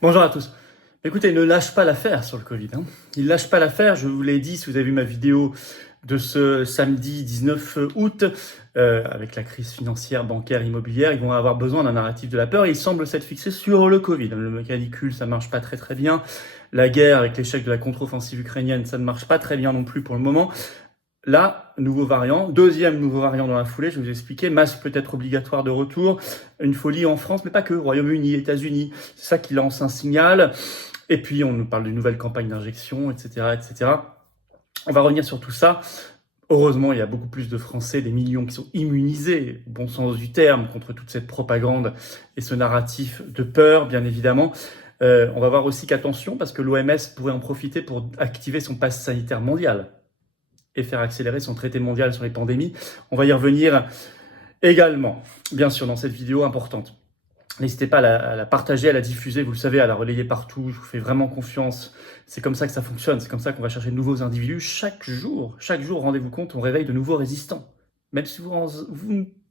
Bonjour à tous. Écoutez, ne lâche pas l'affaire sur le Covid. Il ne lâche pas l'affaire, je vous l'ai dit, si vous avez vu ma vidéo de ce samedi 19 août, avec la crise financière, bancaire, immobilière, ils vont avoir besoin d'un narratif de la peur et ils semblent s'être fixés sur le Covid. Le canicule, ça marche pas très bien. La guerre avec l'échec de la contre-offensive ukrainienne, ça ne marche pas très bien non plus pour le moment. Là, nouveau variant, deuxième nouveau variant dans la foulée, je vais vous expliquer, masque peut-être obligatoire de retour, une folie en France, mais pas que, Royaume-Uni, États-Unis, c'est ça qui lance un signal. Et puis, on nous parle de nouvelles campagnes d'injection, etc., etc. On va revenir sur tout ça. Heureusement, il y a beaucoup plus de Français, des millions qui sont immunisés, au bon sens du terme, contre toute cette propagande et ce narratif de peur, bien évidemment. On va voir aussi qu'attention, parce que l'OMS pourrait en profiter pour activer son pass sanitaire mondial et faire accélérer son traité mondial sur les pandémies. On va y revenir également, bien sûr, dans cette vidéo importante. N'hésitez pas à la partager, à la diffuser, vous le savez, à la relayer partout. Je vous fais vraiment confiance. C'est comme ça que ça fonctionne. C'est comme ça qu'on va chercher de nouveaux individus chaque jour. Chaque jour, rendez-vous compte, on réveille de nouveaux résistants. Même si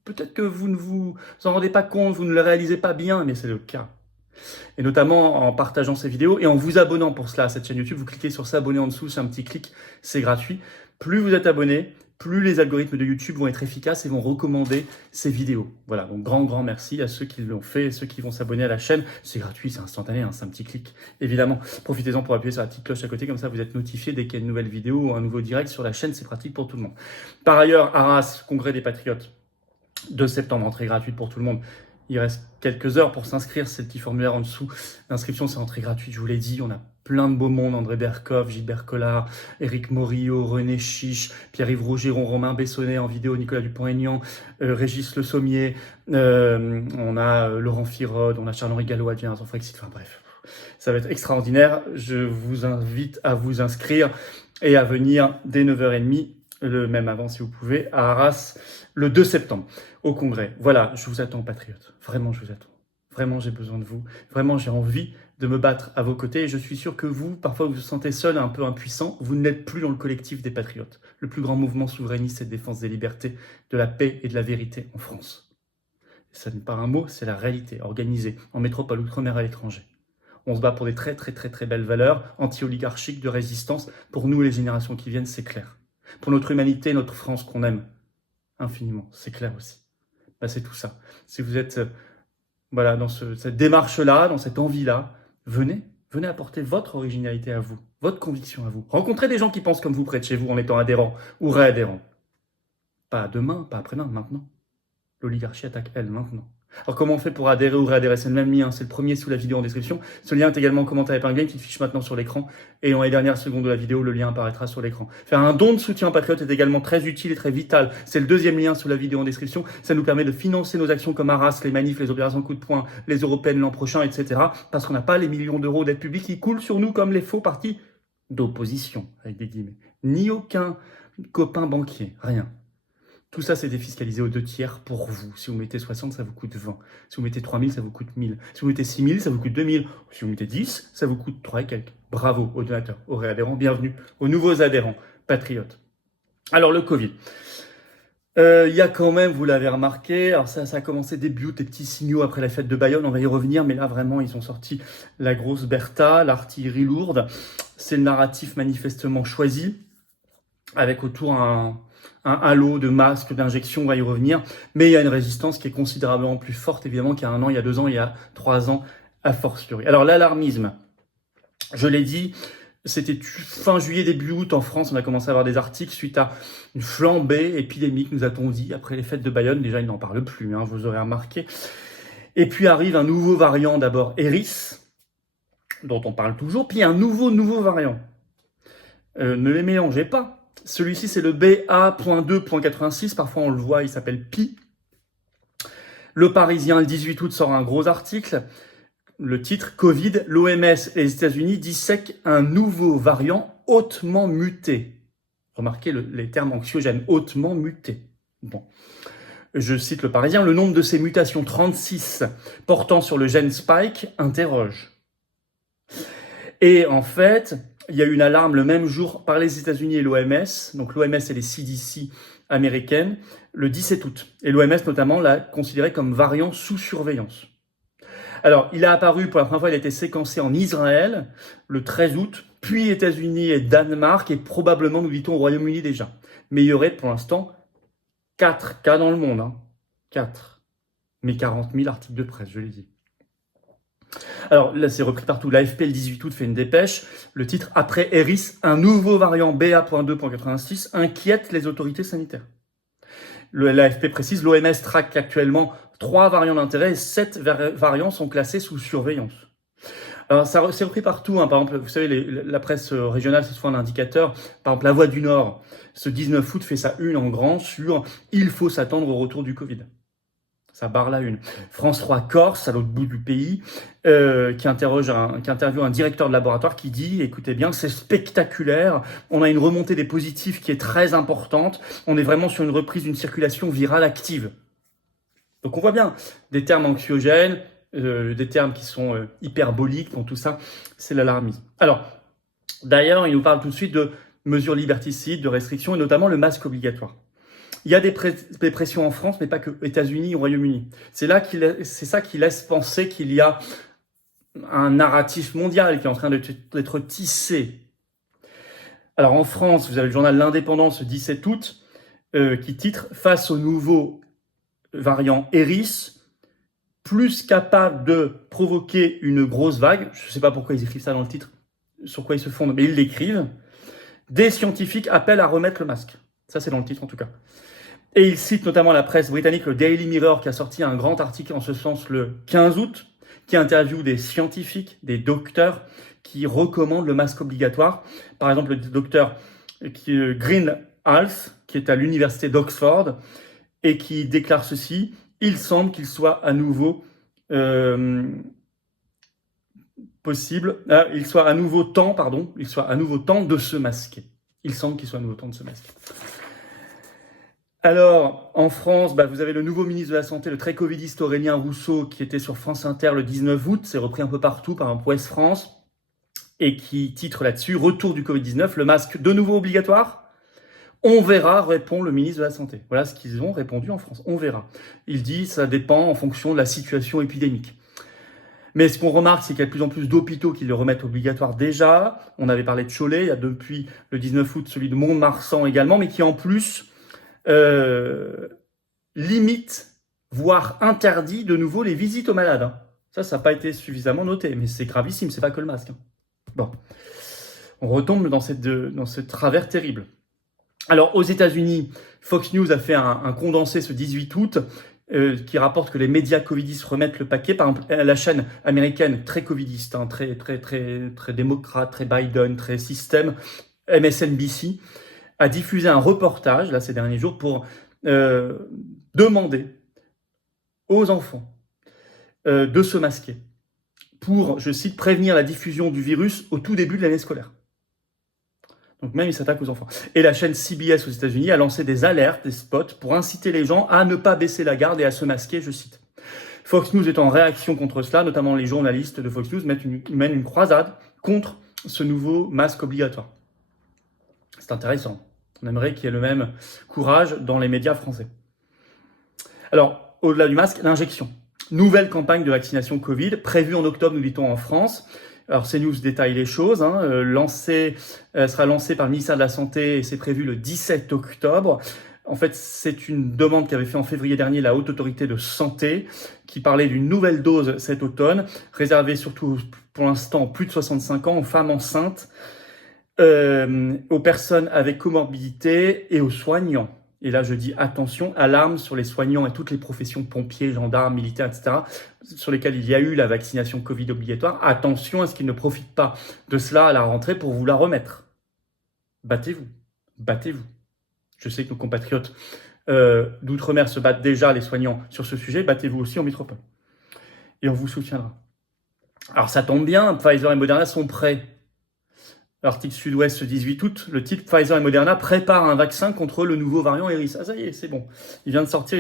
peut-être que vous ne vous en rendez pas compte, vous ne le réalisez pas bien, mais c'est le cas. Et notamment en partageant ces vidéos et en vous abonnant pour cela à cette chaîne YouTube. Vous cliquez sur s'abonner en dessous, c'est un petit clic, c'est gratuit. Plus vous êtes abonné, plus les algorithmes de YouTube vont être efficaces et vont recommander ces vidéos. Voilà, donc grand merci à ceux qui l'ont fait et ceux qui vont s'abonner à la chaîne. C'est gratuit, c'est instantané, c'est un petit clic, évidemment. Profitez-en pour appuyer sur la petite cloche à côté, comme ça vous êtes notifié dès qu'il y a une nouvelle vidéo ou un nouveau direct sur la chaîne, c'est pratique pour tout le monde. Par ailleurs, Arras, Congrès des Patriotes, 2 septembre, entrée gratuite pour tout le monde. Il reste quelques heures pour s'inscrire, c'est le petit formulaire en dessous. L'inscription, c'est entrée gratuite, je vous l'ai dit. On a plein de beaux mondes, André Berkoff, Gilbert Collard, Éric Morillo, René Chiche, Pierre-Yves Rougeron, Romain Bessonnet en vidéo, Nicolas Dupont-Aignan, Régis Le Sommier, on a Laurent Firode, on a Charles-Henri Gallo, Adrien Frexit, enfin bref. Ça va être extraordinaire. Je vous invite à vous inscrire et à venir dès 9h30, même avant si vous pouvez, à Arras, le 2 septembre, au Congrès. Voilà, je vous attends, patriotes. Vraiment, je vous attends. Vraiment, j'ai besoin de vous. Vraiment, j'ai envie de me battre à vos côtés. Et je suis sûr que vous, parfois, vous vous sentez seul, un peu impuissant. Vous n'êtes plus dans le collectif des patriotes. Le plus grand mouvement souverainiste et de défense des libertés, de la paix et de la vérité en France. Ça n'est pas un mot, c'est la réalité, organisée en métropole, outre-mer, à l'étranger. On se bat pour des très belles valeurs anti-oligarchiques de résistance. Pour nous, les générations qui viennent, c'est clair. Pour notre humanité, notre France qu'on aime infiniment, c'est clair aussi. C'est tout ça. Si vous êtes dans cette démarche-là, dans cette envie-là, venez apporter votre originalité à vous, votre conviction à vous. Rencontrez des gens qui pensent comme vous près de chez vous en étant adhérents ou réadhérents. Pas demain, pas après-demain, maintenant. L'oligarchie attaque elle maintenant. Alors comment on fait pour adhérer ou réadhérer? C'est le même lien, c'est le premier sous la vidéo en description. Ce lien est également commenté avec un lien qui fiche maintenant sur l'écran. Et dans les dernières secondes de la vidéo, le lien apparaîtra sur l'écran. Faire un don de soutien patriote est également très utile et très vital. C'est le deuxième lien sous la vidéo en description. Ça nous permet de financer nos actions comme Arras, les manifs, les opérations coup de poing, les européennes l'an prochain, etc. Parce qu'on n'a pas les millions d'euros d'aide publique qui coulent sur nous comme les faux partis d'opposition, avec des guillemets. Ni aucun copain banquier, rien. Tout ça, c'est défiscalisé aux 2/3 pour vous. Si vous mettez 60, ça vous coûte 20. Si vous mettez 3000, ça vous coûte 1000. Si vous mettez 6000, ça vous coûte 2000. Si vous mettez 10, ça vous coûte 3 et quelques. Bravo aux donateurs, aux réadhérents, bienvenue aux nouveaux adhérents, patriotes. Alors, le Covid. Il y a quand même, vous l'avez remarqué, alors ça a commencé début août, des petits signaux après la fête de Bayonne, on va y revenir, mais là vraiment ils ont sorti la grosse Bertha, l'artillerie lourde. C'est le narratif manifestement choisi, avec autour un halo de masques, d'injections, on va y revenir. Mais il y a une résistance qui est considérablement plus forte, évidemment, qu'il y a 1 an, il y a 2 ans, il y a 3 ans, a fortiori. Alors l'alarmisme, je l'ai dit, c'était fin juillet, début août en France, on a commencé à avoir des articles suite à une flambée épidémique, nous a-t-on dit, après les fêtes de Bayonne. Déjà, ils n'en parlent plus, vous aurez remarqué. Et puis arrive un nouveau variant, d'abord Eris, dont on parle toujours, puis un nouveau variant. Ne les mélangez pas. Celui-ci, c'est le BA.2.86. Parfois, on le voit, il s'appelle Pi. Le Parisien, le 18 août, sort un gros article. Le titre, Covid, l'OMS et les États-Unis dissèquent un nouveau variant hautement muté. Remarquez les termes anxiogènes, hautement muté. Bon. Je cite le Parisien, le nombre de ces mutations, 36, portant sur le gène Spike, interroge. Et en fait, il y a eu une alarme le même jour par les États-Unis et l'OMS, donc l'OMS et les CDC américaines, le 17 août. Et l'OMS notamment l'a considéré comme variant sous surveillance. Alors, il a apparu pour la première fois, il a été séquencé en Israël le 13 août, puis États-Unis et Danemark, et probablement, nous dit-on, au Royaume-Uni déjà. Mais il y aurait pour l'instant 4 cas dans le monde. 4. Mais 40 000 articles de presse, je l'ai dit. Alors là, c'est repris partout. L'AFP, le 18 août, fait une dépêche. Le titre « Après Eris, un nouveau variant BA.2.86 inquiète les autorités sanitaires ». L'AFP précise, l'OMS traque actuellement 3 variants d'intérêt et 7 variants sont classés sous surveillance. Alors, c'est repris partout. Par exemple, vous savez, la presse régionale, c'est souvent un indicateur. Par exemple, La Voix du Nord, ce 19 août, fait sa une en grand sur « Il faut s'attendre au retour du Covid ». Ça barre la une. France 3 Corse, à l'autre bout du pays, qui interviewe un directeur de laboratoire qui dit, écoutez bien, c'est spectaculaire, on a une remontée des positifs qui est très importante, on est vraiment sur une reprise d'une circulation virale active. Donc on voit bien des termes anxiogènes, des termes qui sont hyperboliques, donc tout ça, c'est l'alarmisme. Alors, d'ailleurs, il nous parle tout de suite de mesures liberticides, de restrictions, et notamment le masque obligatoire. Il y a des pressions en France, mais pas que États-Unis ou Royaume-Uni. C'est ça qui laisse penser qu'il y a un narratif mondial qui est en train d'être tissé. Alors en France, vous avez le journal L'Indépendance, le 17 août, qui titre « Face au nouveau variant Eris, plus capable de provoquer une grosse vague ». Je ne sais pas pourquoi ils écrivent ça dans le titre, sur quoi ils se fondent, mais ils l'écrivent. « Des scientifiques appellent à remettre le masque ». Ça, c'est dans le titre en tout cas. Et il cite notamment la presse britannique, le Daily Mirror, qui a sorti un grand article en ce sens le 15 août, qui interviewe des scientifiques, des docteurs, qui recommandent le masque obligatoire. Par exemple, le docteur Greenhalgh, qui est à l'université d'Oxford, et qui déclare ceci, « Il semble qu'il soit à nouveau il soit à nouveau temps de se masquer. » Il semble qu'il soit à nouveau temps de se masquer. Alors, en France, vous avez le nouveau ministre de la Santé, le très covidiste Aurélien Rousseau, qui était sur France Inter le 19 août, c'est repris un peu partout, par exemple Ouest France, et qui titre là-dessus « Retour du Covid-19, le masque de nouveau obligatoire ?» On verra, répond le ministre de la Santé. Voilà ce qu'ils ont répondu en France. On verra. Il dit « Ça dépend en fonction de la situation épidémique ». Mais ce qu'on remarque, c'est qu'il y a de plus en plus d'hôpitaux qui le remettent obligatoire déjà. On avait parlé de Cholet, il y a depuis le 19 août celui de Mont-de-Marsan également, mais qui en plus limite, voire interdit de nouveau les visites aux malades. Ça n'a pas été suffisamment noté, mais c'est gravissime, c'est pas que le masque. Bon, on retombe dans ce travers terrible. Alors, aux États-Unis, Fox News a fait un condensé ce 18 août qui rapporte que les médias covidistes remettent le paquet. Par exemple, la chaîne américaine très covidiste, très démocrate, très Biden, très système, MSNBC, a diffusé un reportage là ces derniers jours pour demander aux enfants de se masquer pour, je cite, prévenir la diffusion du virus au tout début de l'année scolaire. Donc même, il s'attaque aux enfants. Et la chaîne CBS aux États-Unis a lancé des alertes, des spots pour inciter les gens à ne pas baisser la garde et à se masquer, je cite. Fox News est en réaction contre cela, notamment les journalistes de Fox News mènent une croisade contre ce nouveau masque obligatoire. C'est intéressant. On aimerait qu'il y ait le même courage dans les médias français. Alors, au-delà du masque, l'injection. Nouvelle campagne de vaccination Covid, prévue en octobre, nous dit-on, en France. Alors, CNews détaille les choses. Sera lancée par le ministère de la Santé et c'est prévu le 17 octobre. En fait, c'est une demande qu'avait fait en février dernier la Haute Autorité de Santé, qui parlait d'une nouvelle dose cet automne, réservée surtout pour l'instant aux plus de 65 ans, aux femmes enceintes, aux personnes avec comorbidité et aux soignants. Et là, je dis attention, alarme sur les soignants et toutes les professions, pompiers, gendarmes, militaires, etc., sur lesquels il y a eu la vaccination Covid obligatoire. Attention à ce qu'ils ne profitent pas de cela à la rentrée pour vous la remettre. Battez-vous. Battez-vous. Je sais que nos compatriotes d'outre-mer se battent déjà, les soignants, sur ce sujet. Battez-vous aussi en métropole. Et on vous soutiendra. Alors, ça tombe bien, Pfizer et Moderna sont prêts. Article Sud-Ouest, 18 août, le titre « Pfizer et Moderna préparent un vaccin contre le nouveau variant Eris ». Ah, ça y est, c'est bon. Il vient de sortir,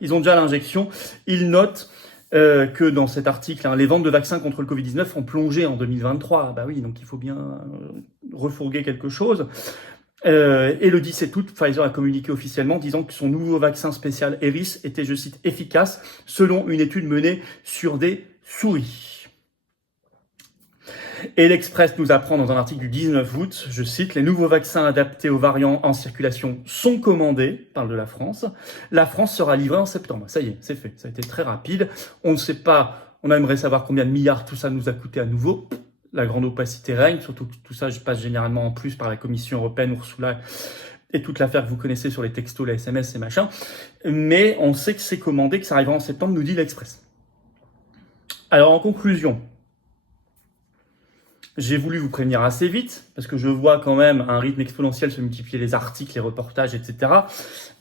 ils ont déjà l'injection. Ils notent que dans cet article, les ventes de vaccins contre le Covid-19 ont plongé en 2023. Bah oui, donc il faut bien refourguer quelque chose. Et le 17 août, Pfizer a communiqué officiellement disant que son nouveau vaccin spécial Eris était, je cite, efficace selon une étude menée sur des souris. Et l'Express nous apprend dans un article du 19 août, je cite, « Les nouveaux vaccins adaptés aux variants en circulation sont commandés », parle de la France. La France sera livrée en septembre. Ça y est, c'est fait. Ça a été très rapide. On ne sait pas, on aimerait savoir combien de milliards tout ça nous a coûté à nouveau. La grande opacité règne, surtout que tout ça passe généralement en plus par la Commission européenne, Ursula, et toute l'affaire que vous connaissez sur les textos, les SMS et machin. Mais on sait que c'est commandé, que ça arrivera en septembre, nous dit l'Express. Alors en conclusion, j'ai voulu vous prévenir assez vite, parce que je vois quand même un rythme exponentiel se multiplier les articles, les reportages, etc.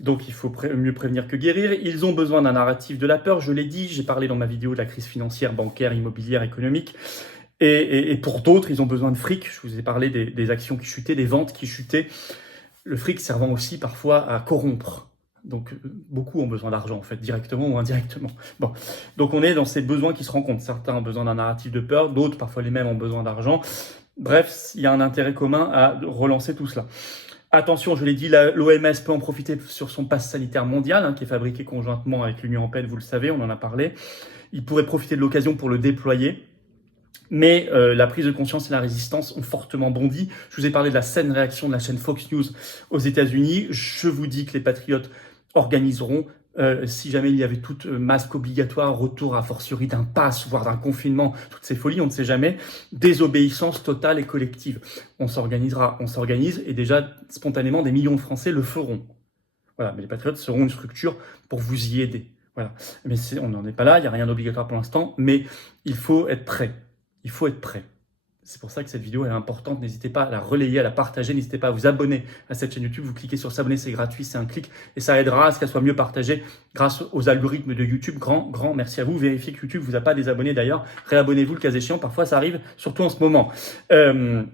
Donc il faut mieux prévenir que guérir. Ils ont besoin d'un narratif de la peur, je l'ai dit, j'ai parlé dans ma vidéo de la crise financière, bancaire, immobilière, économique. Et pour d'autres, ils ont besoin de fric. Je vous ai parlé des actions qui chutaient, des ventes qui chutaient. Le fric servant aussi parfois à corrompre. Donc, beaucoup ont besoin d'argent, en fait, directement ou indirectement. Bon, donc on est dans ces besoins qui se rencontrent. Certains ont besoin d'un narratif de peur, d'autres, parfois les mêmes, ont besoin d'argent. Bref, il y a un intérêt commun à relancer tout cela. Attention, je l'ai dit, l'OMS peut en profiter sur son pass sanitaire mondial, qui est fabriqué conjointement avec l'Union européenne, vous le savez, on en a parlé. Il pourrait profiter de l'occasion pour le déployer. Mais la prise de conscience et la résistance ont fortement bondi. Je vous ai parlé de la saine réaction de la chaîne Fox News aux États-Unis. Je vous dis que les patriotes organiseront, si jamais il y avait toute masque obligatoire, retour à fortiori d'un pass, voire d'un confinement, toutes ces folies, on ne sait jamais, désobéissance totale et collective. On s'organisera, on s'organise, et déjà, spontanément, des millions de Français le feront. Voilà, mais les patriotes seront une structure pour vous y aider. Voilà. Mais on n'en est pas là, il n'y a rien d'obligatoire pour l'instant, mais il faut être prêt. Il faut être prêt. C'est pour ça que cette vidéo est importante. N'hésitez pas à la relayer, à la partager. N'hésitez pas à vous abonner à cette chaîne YouTube. Vous cliquez sur s'abonner, c'est gratuit, c'est un clic. Et ça aidera à ce qu'elle soit mieux partagée grâce aux algorithmes de YouTube. Grand merci à vous. Vérifiez que YouTube vous a pas désabonné d'ailleurs. Réabonnez-vous le cas échéant. Parfois ça arrive, surtout en ce moment. Vous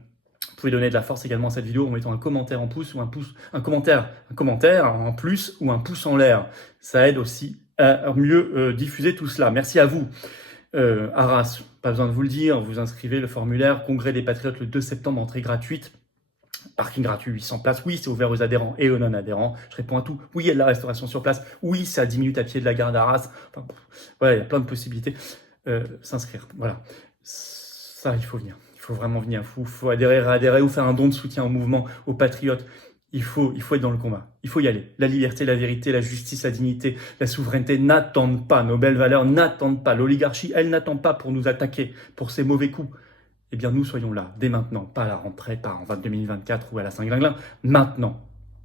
pouvez donner de la force également à cette vidéo en mettant un commentaire en pouce ou un commentaire en plus ou un pouce en l'air. Ça aide aussi à mieux diffuser tout cela. Merci à vous. Arras, pas besoin de vous le dire, vous inscrivez le formulaire Congrès des Patriotes le 2 septembre, entrée gratuite, parking gratuit 800 places, oui c'est ouvert aux adhérents et aux non-adhérents, je réponds à tout, oui il y a de la restauration sur place, oui c'est à 10 minutes à pied de la gare d'Arras, enfin, voilà, il y a plein de possibilités, s'inscrire, voilà, ça il faut venir, il faut vraiment venir, il faut adhérer, réadhérer ou faire un don de soutien au mouvement, aux patriotes. Il faut être dans le combat, il faut y aller. La liberté, la vérité, la justice, la dignité, la souveraineté n'attendent pas, nos belles valeurs n'attendent pas. L'oligarchie, elle n'attend pas pour nous attaquer, pour ses mauvais coups. Eh bien, nous soyons là, dès maintenant, pas à la rentrée, pas en 2024 ou à la Saint-Glinglin, maintenant.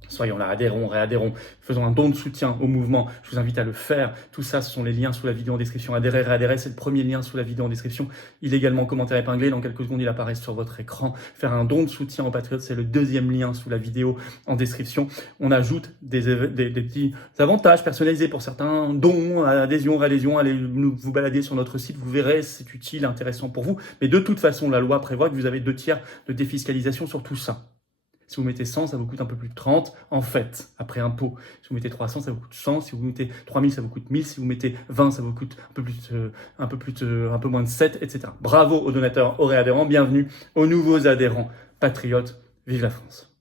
Soyons là, adhérons, réadhérons, faisons un don de soutien au mouvement. Je vous invite à le faire. Tout ça, ce sont les liens sous la vidéo en description. Adhérer, réadhérer, c'est le premier lien sous la vidéo en description. Il est également commentaire épinglé. Dans quelques secondes, il apparaît sur votre écran. Faire un don de soutien aux patriotes, c'est le deuxième lien sous la vidéo en description. On ajoute des petits avantages personnalisés pour certains, dons, adhésion, réadhésion. Allez vous balader sur notre site, vous verrez, c'est utile, intéressant pour vous. Mais de toute façon, la loi prévoit que vous avez 2 tiers de défiscalisation sur tout ça. Si vous mettez 100, ça vous coûte un peu plus de 30, en fait, après impôt. Si vous mettez 300, ça vous coûte 100. Si vous mettez 3000, ça vous coûte 1000. Si vous mettez 20, ça vous coûte un peu moins de 7, etc. Bravo aux donateurs, aux réadhérents. Bienvenue aux nouveaux adhérents patriotes. Vive la France!